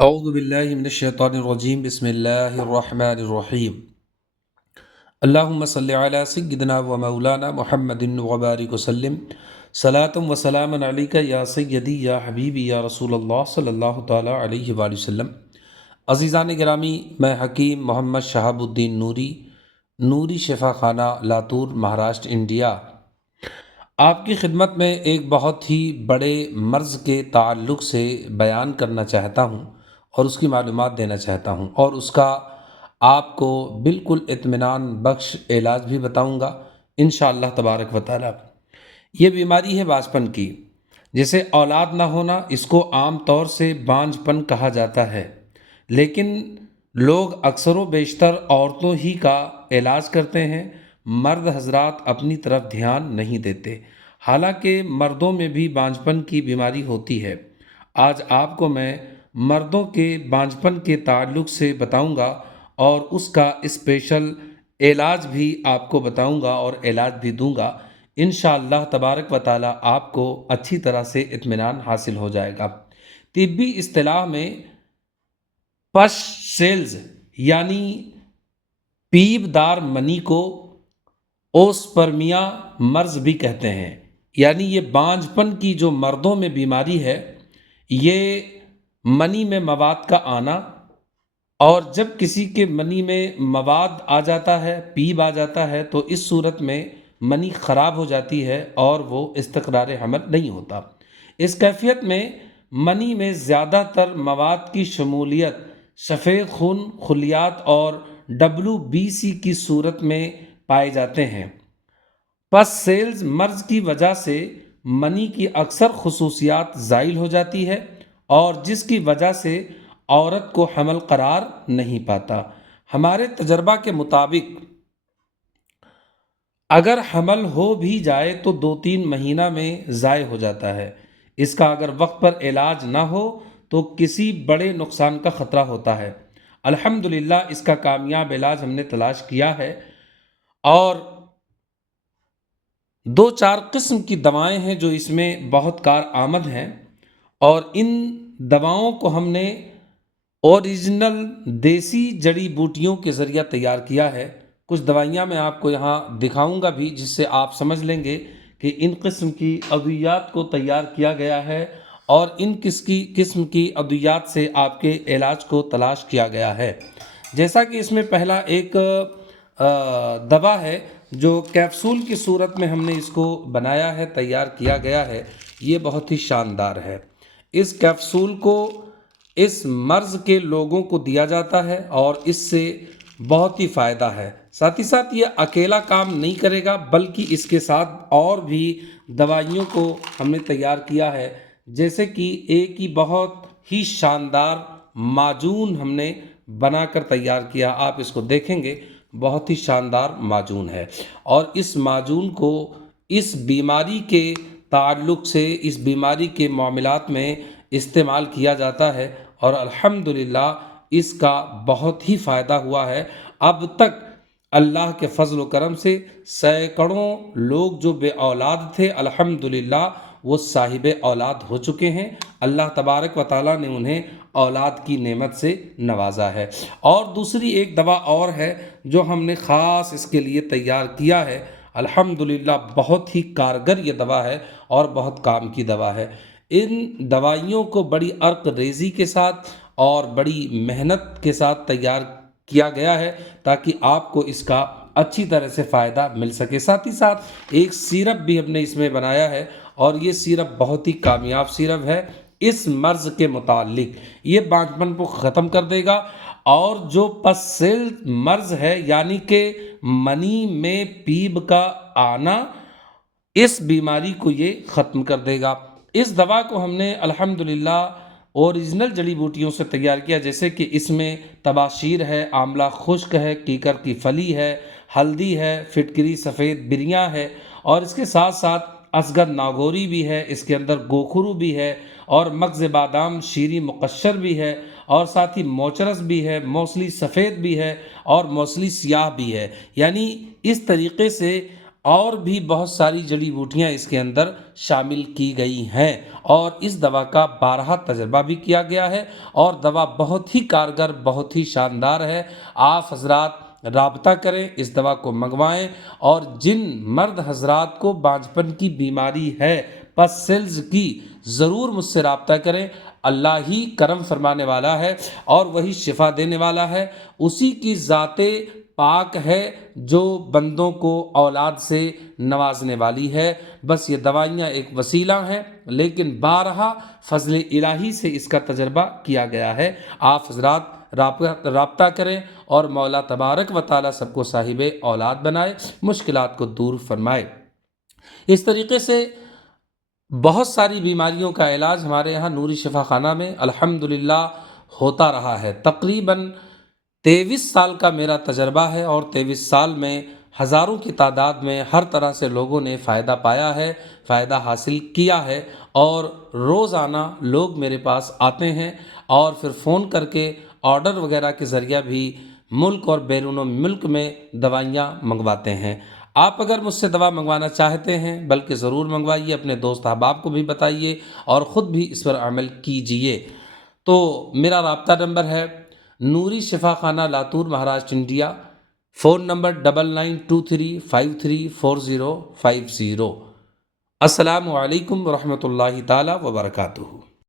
اعوذ باللہ من الشیطان الرجیم بسم اللہ الرحمن الرحیم اللہم صلی علی سیدنا و مولانا محمد وبارک وسلم صلاۃ و سلام علیک یا سیدی یا حبیبی یا رسول اللہ صلی اللہ تعالی علیہ وآلہ وسلم۔ عزیزان گرامی، میں حکیم محمد شہاب الدین نوری، نوری شفا خانہ، لاتور، مہاراشٹر، انڈیا، آپ کی خدمت میں ایک بہت ہی بڑے مرض کے تعلق سے بیان کرنا چاہتا ہوں اور اس کی معلومات دینا چاہتا ہوں، اور اس کا آپ کو بالکل اطمینان بخش علاج بھی بتاؤں گا انشاءاللہ تبارک و تعالی۔ یہ بیماری ہے بانجھپن کی، جسے اولاد نہ ہونا، اس کو عام طور سے بانجھ پن کہا جاتا ہے، لیکن لوگ اکثر و بیشتر عورتوں ہی کا علاج کرتے ہیں، مرد حضرات اپنی طرف دھیان نہیں دیتے، حالانکہ مردوں میں بھی بانجھپن کی بیماری ہوتی ہے۔ آج آپ کو میں مردوں کے بانجھپن کے تعلق سے بتاؤں گا اور اس کا اسپیشل علاج بھی آپ کو بتاؤں گا اور علاج بھی دوں گا انشاءاللہ تبارک و تعالی۔ آپ کو اچھی طرح سے اطمینان حاصل ہو جائے گا۔ طبی اصطلاح میں پش سیلز یعنی پیپ دار منی کو اوسپرمیا مرض بھی کہتے ہیں، یعنی یہ بانجھ پن کی جو مردوں میں بیماری ہے، یہ منی میں مواد کا آنا، اور جب کسی کے منی میں مواد آ جاتا ہے، پیپ آ جاتا ہے، تو اس صورت میں منی خراب ہو جاتی ہے اور وہ استقرار حمل نہیں ہوتا۔ اس کیفیت میں منی میں زیادہ تر مواد کی شمولیت سفید خون، خلیات اور WBC کی صورت میں پائے جاتے ہیں۔ پس سیلز مرض کی وجہ سے منی کی اکثر خصوصیات زائل ہو جاتی ہے، اور جس کی وجہ سے عورت کو حمل قرار نہیں پاتا۔ ہمارے تجربہ کے مطابق اگر حمل ہو بھی جائے تو 2-3 مہینہ میں ضائع ہو جاتا ہے۔ اس کا اگر وقت پر علاج نہ ہو تو کسی بڑے نقصان کا خطرہ ہوتا ہے۔ الحمدللہ اس کا کامیاب علاج ہم نے تلاش کیا ہے، اور 2-4 قسم کی دوائیں ہیں جو اس میں بہت کارآمد ہیں، اور ان دواؤں کو ہم نے اوریجنل دیسی جڑی بوٹیوں کے ذریعہ تیار کیا ہے۔ کچھ دوائیاں میں آپ کو یہاں دکھاؤں گا بھی، جس سے آپ سمجھ لیں گے کہ ان قسم کی ادویات کو تیار کیا گیا ہے اور ان قسم کی ادویات سے آپ کے علاج کو تلاش کیا گیا ہے۔ جیسا کہ اس میں پہلا ایک دوا ہے جو کیپسول کی صورت میں ہم نے اس کو بنایا ہے، تیار کیا گیا ہے، یہ بہت ہی شاندار ہے۔ اس کیپسول کو اس مرض کے لوگوں کو دیا جاتا ہے اور اس سے بہت ہی فائدہ ہے۔ ساتھ ہی ساتھ یہ اکیلا کام نہیں کرے گا، بلکہ اس کے ساتھ اور بھی دوائیوں کو ہم نے تیار کیا ہے، جیسے کہ ایک ہی بہت ہی شاندار معجون ہم نے بنا کر تیار کیا۔ آپ اس کو دیکھیں گے، بہت ہی شاندار معجون ہے، اور اس معجون کو اس بیماری کے تعلق سے، اس بیماری کے معاملات میں استعمال کیا جاتا ہے، اور الحمدللہ اس کا بہت ہی فائدہ ہوا ہے۔ اب تک اللہ کے فضل و کرم سے سینکڑوں لوگ جو بے اولاد تھے، الحمدللہ وہ صاحب اولاد ہو چکے ہیں۔ اللہ تبارک و تعالیٰ نے انہیں اولاد کی نعمت سے نوازا ہے۔ اور دوسری ایک دوا اور ہے جو ہم نے خاص اس کے لیے تیار کیا ہے، الحمدللہ بہت ہی کارگر یہ دوا ہے اور بہت کام کی دوا ہے۔ ان دوائیوں کو بڑی عرق ریزی کے ساتھ اور بڑی محنت کے ساتھ تیار کیا گیا ہے تاکہ آپ کو اس کا اچھی طرح سے فائدہ مل سکے۔ ساتھ ہی ساتھ ایک سیرپ بھی ہم نے اس میں بنایا ہے، اور یہ سیرپ بہت ہی کامیاب سیرپ ہے اس مرض کے متعلق۔ یہ بانجھپن کو ختم کر دے گا، اور جو پس سیل مرض ہے یعنی کہ منی میں پیپ کا آنا، اس بیماری کو یہ ختم کر دے گا۔ اس دوا کو ہم نے الحمدللہ اوریجنل جڑی بوٹیوں سے تیار کیا، جیسے کہ اس میں تباشیر ہے، آملہ خشک ہے، کیکر کی پھلی ہے، ہلدی ہے، فٹکری سفید بریاں ہے، اور اس کے ساتھ ساتھ ازگر ناگوری بھی ہے، اس کے اندر گوکھرو بھی ہے، اور مغز بادام شیریں مقشر بھی ہے، اور ساتھ ہی موچرس بھی ہے، موسلی سفید بھی ہے، اور موسلی سیاہ بھی ہے۔ یعنی اس طریقے سے اور بھی بہت ساری جڑی بوٹیاں اس کے اندر شامل کی گئی ہیں، اور اس دوا کا 12 تجربہ بھی کیا گیا ہے، اور دوا بہت ہی کارگر، بہت ہی شاندار ہے۔ آپ حضرات رابطہ کریں، اس دوا کو منگوائیں، اور جن مرد حضرات کو بانجھپن کی بیماری ہے، پس سیلز کی، ضرور مجھ سے رابطہ کریں۔ اللہ ہی کرم فرمانے والا ہے اور وہی شفا دینے والا ہے، اسی کی ذات پاک ہے جو بندوں کو اولاد سے نوازنے والی ہے۔ بس یہ دوائیاں ایک وسیلہ ہیں، لیکن بارہا فضل الہی سے اس کا تجربہ کیا گیا ہے۔ آپ حضرات رابطہ کریں، اور مولا تبارک و تعالی سب کو صاحب اولاد بنائے، مشکلات کو دور فرمائے۔ اس طریقے سے بہت ساری بیماریوں کا علاج ہمارے یہاں نوری شفا خانہ میں الحمدللہ ہوتا رہا ہے۔ تقریباً 23 سال کا میرا تجربہ ہے، اور 23 سال میں ہزاروں کی تعداد میں ہر طرح سے لوگوں نے فائدہ پایا ہے، فائدہ حاصل کیا ہے، اور روزانہ لوگ میرے پاس آتے ہیں، اور پھر فون کر کے آرڈر وغیرہ کے ذریعہ بھی ملک اور بیرون ملک میں دوائیاں منگواتے ہیں۔ آپ اگر مجھ سے دوا منگوانا چاہتے ہیں، بلکہ ضرور منگوائیے، اپنے دوست احباب کو بھی بتائیے، اور خود بھی اس پر عمل کیجئے۔ تو میرا رابطہ نمبر ہے نوری شفا خانہ، Latur, Maharashtra, India. Phone number 9923534050۔ السلام علیکم ورحمۃ اللہ تعالی وبرکاتہ۔